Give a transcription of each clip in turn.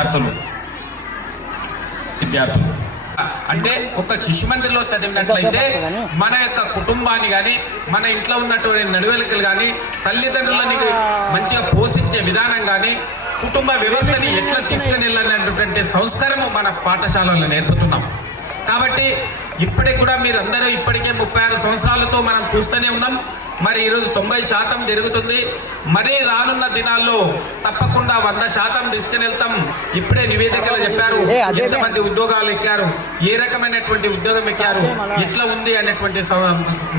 విద్యార్థులు. విద్యార్థులు. అంటే ఒక శిశు మందిర్లో చదివినట్లయితే మన యొక్క కుటుంబాన్ని కానీ మన ఇంట్లో ఉన్నటువంటి నడువెలికలు కానీ తల్లిదండ్రులని మంచిగా పోషించే విధానం కానీ కుటుంబ వ్యవస్థని ఎట్లా తీసుకుని వెళ్ళాలనేటువంటి సంస్కారము మన పాఠశాలలో నేర్పుతున్నాం. కాబట్టి ఇప్పటికి కూడా మీరు అందరూ ఇప్పటికే ముప్పై ఆరు సంవత్సరాలతో మనం చూస్తూనే ఉన్నాం. మరి ఈరోజు తొంభై శాతం జరుగుతుంది మరీ రానున్న దినాల్లో తప్పకుండా వంద శాతం తీసుకుని వెళ్తాం. ఇప్పుడే నివేదికలు చెప్పారు. ఎంతమంది ఉద్యోగాలు ఎక్కారు? ఏ రకమైనటువంటి ఉద్యోగం ఎక్కారు? ఎట్లా ఉంది అనేటువంటి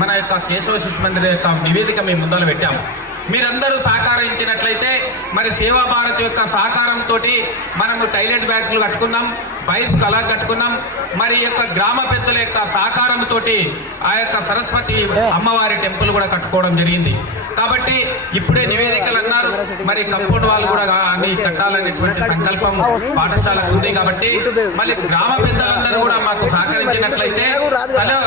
మన యొక్క కేశవ శిశు మందిర్ యొక్క నివేదిక మేము ముందర పెట్టాము. మీరందరూ సహకరించినట్లయితే మరి సేవా భారత్ యొక్క సహకారంతో మనము టైలెట్ బ్యాగ్స్లు కట్టుకున్నాం. బైస్ కళ కట్టుకున్నాం. మరి యొక్క గ్రామ పెద్దల యొక్క సహకారంతో ఆ యొక్క సరస్వతి అమ్మవారి టెంపుల్ కూడా కట్టుకోవడం జరిగింది. కాబట్టి ఇప్పుడే నివేదికలు అన్నారు. మరి కంపౌండ్ వాళ్ళు కూడా అన్ని కట్టాలనేటువంటి సంకల్పం పాఠశాలకు ఉంది కాబట్టి మళ్ళీ గ్రామ పెద్దలందరూ కూడా మాకు సహకరించినట్లయితే హలో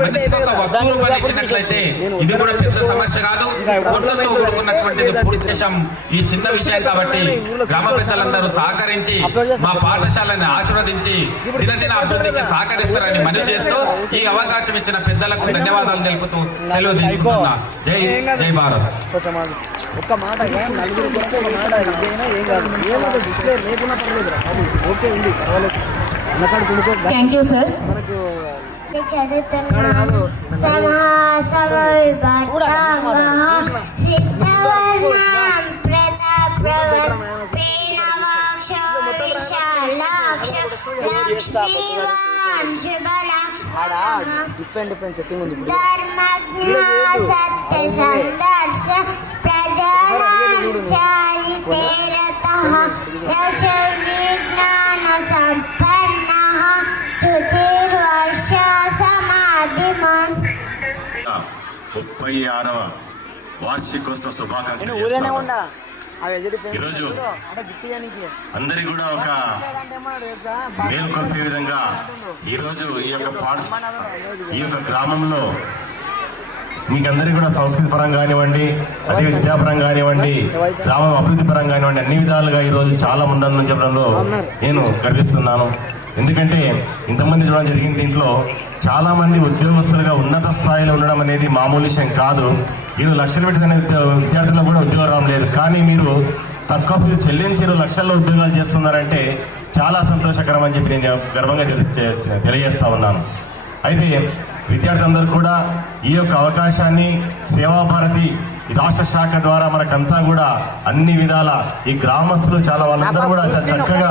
మనిషికి ఒక వస్తువు రూపాయలు ఇచ్చినట్లయితే ఇది కూడా పెద్ద సమస్య కాదు. కోట్లతో కూడుకున్నటువంటిది పూర్తి దేశం ఈ చిన్న విషయం కాబట్టి గ్రామ పెద్దలందరూ సహకరించి మా పాఠశాలని ఆశీర్వదించి దినదిన అభివృద్ధికి సహకరిస్తారని మనవి చేస్తూ ఈ అవకాశం ఇచ్చిన పెద్దలకు ధన్యవాదాలు తెలుపుతూ సెలవు తీసుకుంటున్నా. జై జై భారత్. ఒక్క మాట. నలుగురు కొరకు ఒక మాట ఇదైనా ఏం కాదు. ఏమో డిస్ప్లే లేకున్నా పర్లేదు అది ఓకే ఉంది. పర్వాలేదు. థ్యాంక్ యూ సార్ మనకు లక్ష్మీవాన్ ఆడ డిఫరెంట్ డిఫరెంట్ సెట్టింగ్ ఉంది ముప్పై ఆరవ వార్షికోత్సవ శుభాకాంక్షలు ఈరోజు అందరికి కూడా ఒక? మేల్కొల్పే విధంగా ఈరోజు ఈ యొక్క పాఠ ఈ యొక్క గ్రామంలో మీకందరికీ కూడా సంస్కృతి పరంగా కానివ్వండి అదే విద్యాపరంగా కానివ్వండి గ్రామం అభివృద్ధి పరంగా కానివ్వండి అన్ని విధాలుగా ఈరోజు చాలా ముందని చెప్పడంలో నేను గర్విస్తున్నాను ఎందుకంటే ఇంతమంది చూడడం జరిగింది దీంట్లో చాలా మంది ఉద్యోగస్తులుగా ఉన్నత స్థాయిలో ఉండడం అనేది మామూలు విషయం కాదు. ఈరోజు లక్షలు పెట్టిన విద్యార్థులకు కూడా ఉద్యోగం రావడం లేదు. కానీ మీరు తక్కువ ఫీజు చెల్లించి ఇరవై లక్షల్లో ఉద్యోగాలు చేస్తున్నారంటే చాలా సంతోషకరం అని చెప్పి నేను గర్వంగా తెలిస్తే తెలియజేస్తా ఉన్నాను. అయితే విద్యార్థులందరూ కూడా ఈ యొక్క అవకాశాన్ని సేవాభారతి ఈ రాష్ట్ర శాఖ ద్వారా మనకంతా కూడా అన్ని విధాల ఈ గ్రామస్తులు చాలా వాళ్ళందరూ కూడా చాలా చక్కగా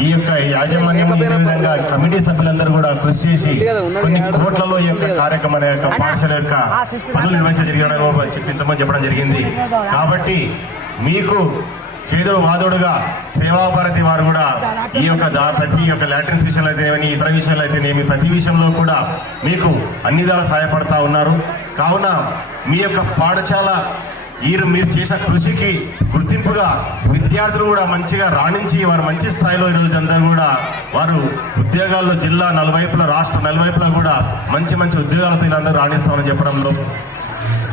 ఈ యొక్క యాజమాన్యం ఇదే విధంగా కమిటీ సభ్యులందరూ కూడా కృషి చేసి కొన్ని కోట్లలో ఈ యొక్క కార్యక్రమం యొక్క పాఠశాల యొక్క పనులు నిర్వహించడం చెప్పి ఇంతమంది చెప్పడం జరిగింది. కాబట్టి మీకు చేదుడు వాదుడుగా సేవాభారతి వారు కూడా ఈ యొక్క ప్రతి యొక్క లాట్రిన్స్ విషయంలో అయితేనేమి ఇతర విషయంలో అయితేనేమి ప్రతి విషయంలో కూడా మీకు అన్ని విధాలు సహాయపడతా ఉన్నారు. కావున మీ యొక్క పాఠశాల మీరు మీరు చేసిన కృషికి గుర్తింపుగా విద్యార్థులు కూడా మంచిగా రాణించి వారు మంచి స్థాయిలో ఈరోజు అందరూ కూడా వారు ఉద్యోగాల్లో జిల్లా నలువైపుల రాష్ట్ర నలువైపులా కూడా మంచి మంచి ఉద్యోగాలతో వీళ్ళందరూ రాణిస్తామని చెప్పడంలో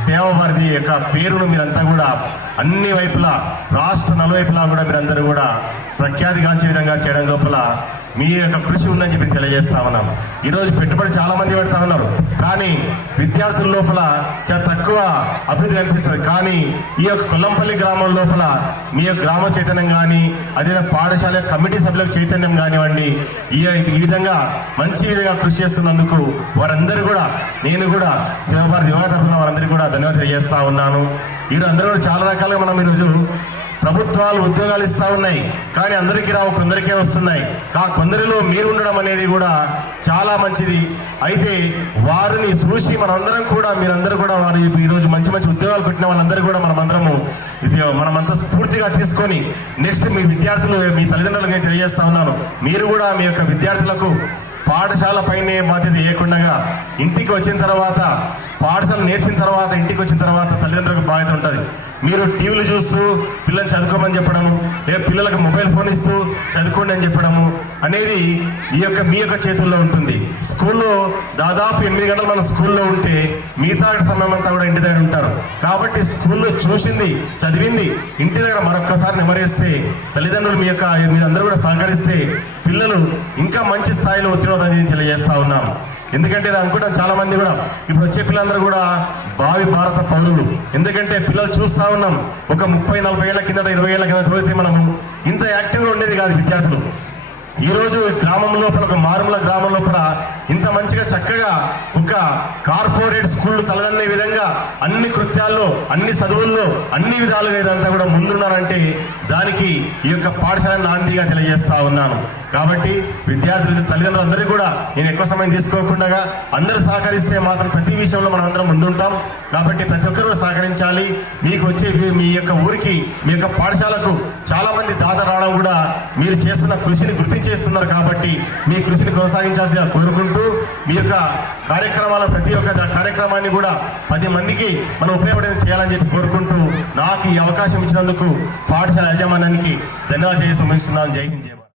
దేవభారతి యొక్క పేరును మీరంతా కూడా అన్ని వైపులా రాష్ట్ర నలువైపులా కూడా మీరందరూ కూడా ప్రఖ్యాతిగాంచే విధంగా చేయడం లోపల మీ యొక్క కృషి ఉందని చెప్పి తెలియజేస్తా ఉన్నాం. ఈరోజు పెట్టుబడి చాలా మంది పెడతా ఉన్నారు. కానీ విద్యార్థుల లోపల చాలా తక్కువ అభివృద్ధి కనిపిస్తుంది. కానీ ఈ యొక్క కొల్లంపల్లి గ్రామం లోపల మీ యొక్క గ్రామ చైతన్యం కానీ అదే పాఠశాల కమిటీ సభ్యులకు చైతన్యం కానివ్వండి ఈ ఈ విధంగా మంచి విధంగా కృషి చేస్తున్నందుకు వారందరూ కూడా నేను కూడా శివభారతి యువత వారందరికీ కూడా ధన్యవాదాలు తెలియజేస్తా ఉన్నాను. ఈరోజు అందరూ కూడా చాలా రకాలుగా మనం ఈరోజు ప్రభుత్వాలు ఉద్యోగాలు ఇస్తా ఉన్నాయి. కానీ అందరికీ రావు కొందరికే వస్తున్నాయి. ఆ కొందరిలో మీరు ఉండడం అనేది కూడా చాలా మంచిది. అయితే వారిని చూసి మనందరం కూడా మీరందరూ కూడా వారు ఈరోజు మంచి మంచి ఉద్యోగాలు పెట్టిన వాళ్ళందరూ కూడా మనమందరము ఇది మనమంతా స్ఫూర్తిగా తీసుకొని నెక్స్ట్ మీ విద్యార్థులు మీ తల్లిదండ్రులకి నేను తెలియజేస్తా ఉన్నాను. మీరు కూడా మీ యొక్క విద్యార్థులకు పాఠశాల పైనే బాధ్యత వేయకుండా ఇంటికి వచ్చిన తర్వాత పాఠశాల నేర్చిన తర్వాత ఇంటికి వచ్చిన తర్వాత తల్లిదండ్రులకు బాధ్యత ఉంటుంది. మీరు టీవీలు చూస్తూ పిల్లల్ని చదువుకోమని చెప్పడము లేదా పిల్లలకు మొబైల్ ఫోన్ ఇస్తూ చదువుకోండి అని చెప్పడము అనేది ఈ యొక్క మీ యొక్క చేతుల్లో ఉంటుంది. స్కూల్లో దాదాపు ఎనిమిది గంటలు మన స్కూల్లో ఉంటే మిగతా సమయం అంతా కూడా ఇంటి దగ్గర ఉంటారు. కాబట్టి స్కూల్లో చూసింది చదివింది ఇంటి దగ్గర మరొక్కసారి నిమరేస్తే తల్లిదండ్రులు మీ యొక్క మీరందరూ కూడా సహకరిస్తే పిల్లలు ఇంకా మంచి స్థాయిలో ఉత్తీర్ణత తెలియజేస్తా ఉన్నాం. ఎందుకంటే ఇది అనుకుంటాం చాలా మంది కూడా. ఇప్పుడు వచ్చే పిల్లలందరూ కూడా భావి భారత పౌరులు. ఎందుకంటే పిల్లలు చూస్తా ఉన్నాం. ఒక ముప్పై నలభై ఏళ్ళ కిందట ఇరవై ఏళ్ళ కింద చూస్తే మనము ఇంత యాక్టివ్గా ఉండేది కాదు విద్యార్థులు. ఈరోజు గ్రామం లోపల ఒక మారుమూల గ్రామం లోపల ఇంత మంచిగా చక్కగా ఒక కార్పొరేట్ స్కూల్ తలదన్నే విధంగా అన్ని కృత్యాల్లో అన్ని చదువుల్లో అన్ని విధాలుగా ఇదంతా కూడా ముందున్నారంటే దానికి ఈ యొక్క పాఠశాల నాందిగా తెలియజేస్తా ఉన్నాను. కాబట్టి విద్యార్థులు తల్లిదండ్రులందరికీ కూడా నేను ఎక్కువ సమయం తీసుకోకుండా అందరూ సహకరిస్తే మాత్రం ప్రతి విషయంలో మనం అందరం ముందుంటాం. కాబట్టి ప్రతి ఒక్కరూ సహకరించాలి. మీకు వచ్చే మీ- మీ యొక్క ఊరికి మీ యొక్క పాఠశాలకు చాలామంది దాత రావడం కూడా మీరు చేస్తున్న కృషిని గుర్తించేస్తున్నారు కాబట్టి మీ కృషిని కొనసాగించాల్సిగా కోరుకుంటూ మీ యొక్క కార్యక్రమాల ప్రతి ఒక్క కార్యక్రమాన్ని కూడా పది మందికి మనం ఉపయోగపడేది చేయాలని చెప్పి కోరుకుంటూ నాకు ఈ అవకాశం ఇచ్చినందుకు పాఠశాల యాజమాన్యానికి ధన్యవాదాలు చేసి ముగిస్తున్నాను. జై హింద్